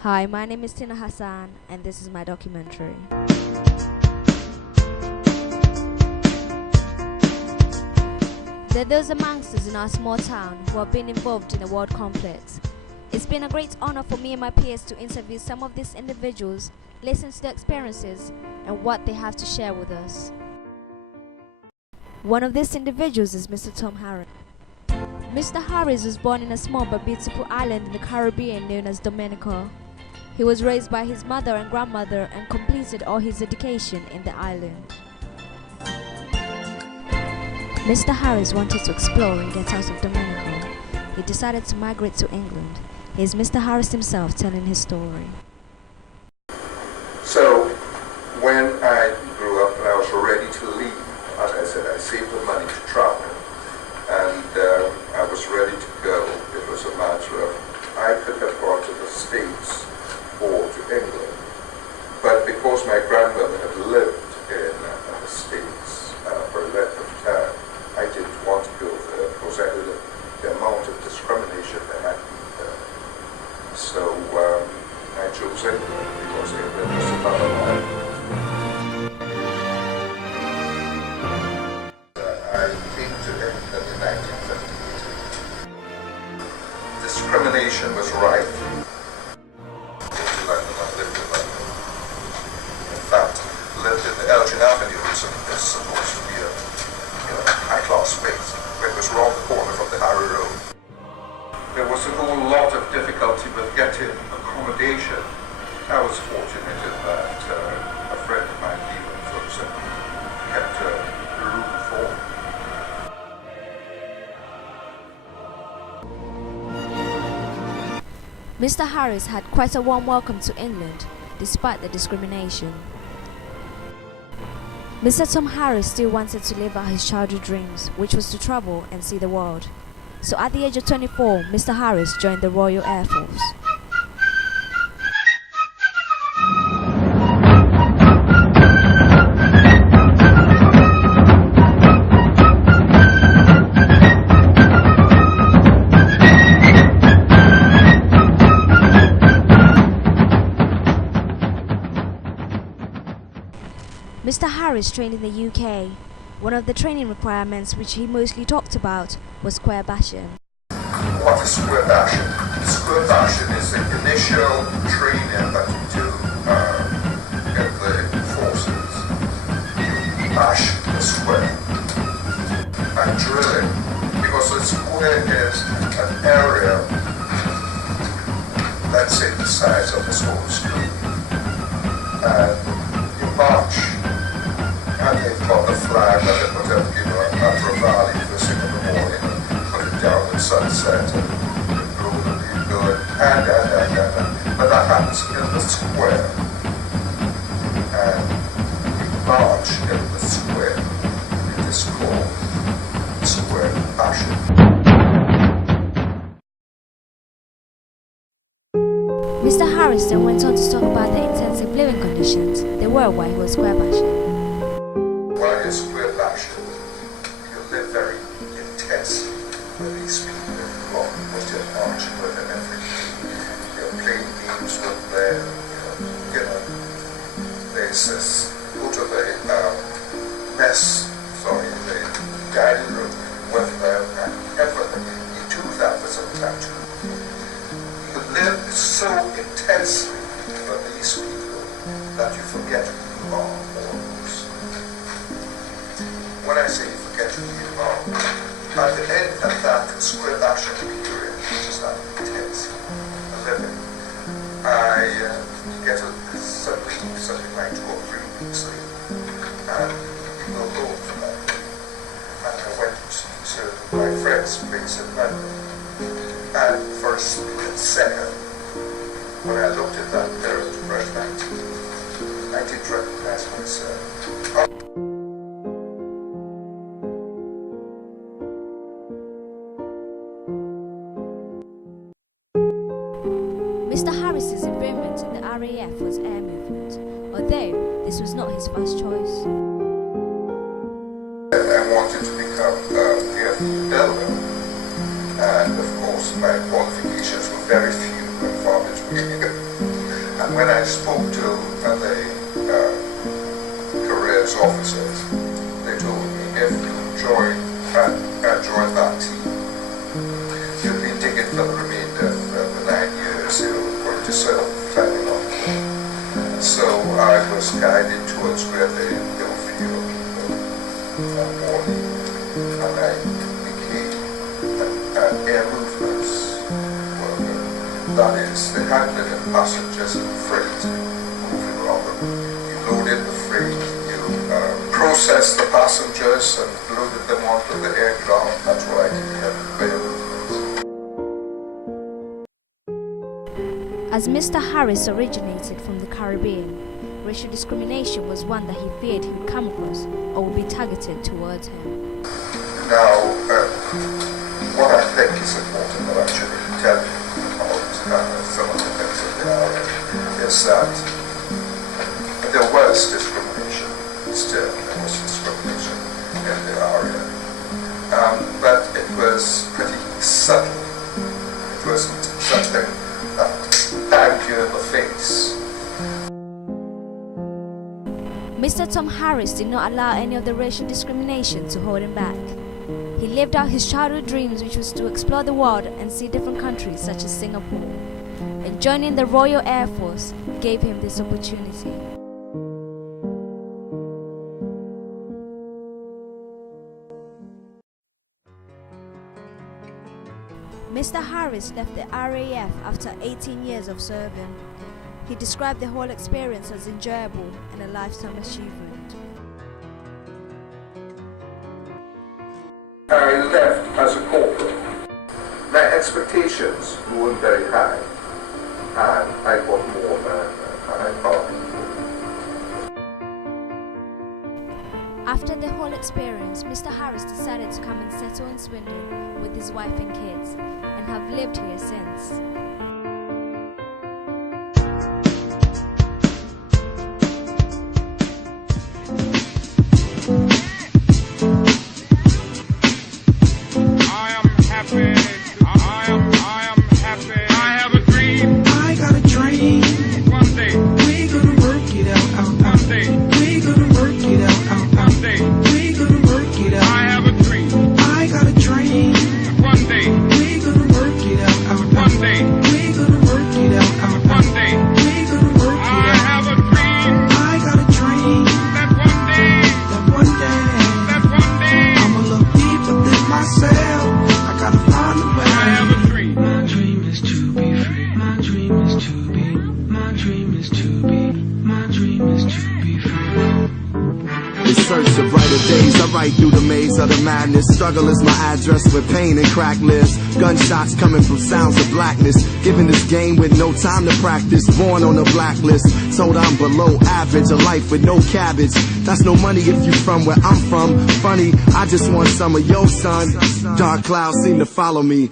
Hi, my name is Tina Hassan, and this is my documentary. There are those amongst us in our small town who have been involved in the world conflicts. It's been a great honor for me and my peers to interview some of these individuals, listen to their experiences, and what they have to share with us. One of these individuals is Mr. Tom Harris. Mr. Harris was born in a small but beautiful island in the Caribbean known as Dominica. He was raised by his mother and grandmother and completed all his education in the island. Mr. Harris wanted to explore and get out of Dominica. He decided to migrate to England. Here's Mr. Harris himself telling his story. So, when I grew up and I was ready to leave, as I said, I saved the money to travel, and I was ready to go. It was a matter of, I could have gone to the States or to England, but because my grandmother had lived in the States for a length of time, I didn't want to go there because I knew the amount of discrimination that had been there. So I chose England because England was a better life. I came to England in 1958. Discrimination was rife. Lived in the Elgin Avenue, which is supposed to be a high-class space, but it was around the corner from the Harrow Road. There was a whole lot of difficulty with getting accommodation. I was fortunate in that a friend of mine, Leland Ferguson, kept a room for me. Mr. Harris had quite a warm welcome to England, despite the discrimination. Mr. Tom Harris still wanted to live out his childhood dreams, which was to travel and see the world. So at the age of 24, Mr. Harris joined the Royal Air Force. Mr. Harris trained in the UK. One of the training requirements which he mostly talked about was square bashing. What is square bashing? Square bashing is the initial training that you do in the forces. You bash the square and drilling, because the square is an area, let's say the size of this whole school, and you march. And they've got the flag that they put up, at Valley first thing in the morning, and put it down at sunset, and go and you go and. But that happens in the square. And we march in the square. It is called square bashing. Mr. Harris then went on to talk about the intensive living conditions there were while he was square bashing. While you're square bashing, you live very intensely with these people involved, with your marching with them every day. You're playing games with them, there's this, go to the the dining room with them and everything. You do that for some time too. You live so intensely with these people that you forget who you are almost. When I say you forget who you are, at the end of that square bashing period, which is that intense living, I get some leave, something like 2 or 3 weeks leave, and we will go for that. And I went to my friend's place in London, and for a split second, when I looked at that period to brush my teeth, I did recognize myself. Mr. Harris's involvement in the RAF was air movement, although this was not his first choice. I wanted to become a builder, and of course my qualifications were very few and far between. spoke to the careers officers, they told me if you join that team, you'll be ticket for the remainder of the 9 years you're going to serve planning on. So I was guided towards where there were fewer people morning, and I became an air movements worker. That is, the handling of passengers and freight moving around them. You loaded the freight, you processed the passengers and loaded them onto the aircraft. That's what I did here at air movements. As Mr. Harris originated from the Caribbean, racial discrimination was one that he feared he would come across or would be targeted towards him. Now, what I think is important that I should tell you about some of the things in the area is that there was discrimination, still there was discrimination in the area, but it was pretty subtle. It wasn't something that stabbed you in the face. Mr. Tom Harris did not allow any of the racial discrimination to hold him back. He lived out his childhood dreams, which was to explore the world and see different countries such as Singapore. And joining the Royal Air Force gave him this opportunity. Mr. Harris left the RAF after 18 years of serving. He described the whole experience as enjoyable and a lifetime achievement. I left as a corporal. My expectations weren't very high, and I got more than I thought. After the whole experience, Mr. Harris decided to come and settle in Swindon with his wife and kids, and have lived here since. Search of brighter days, I write through the maze of the madness. Struggle is my address with pain and crack lives. Gunshots coming from sounds of blackness. Given this game with no time to practice. Born on a blacklist, told I'm below average. A life with no cabbage. That's no money if you from where I'm from. Funny, I just want some of your sun. Dark clouds seem to follow me.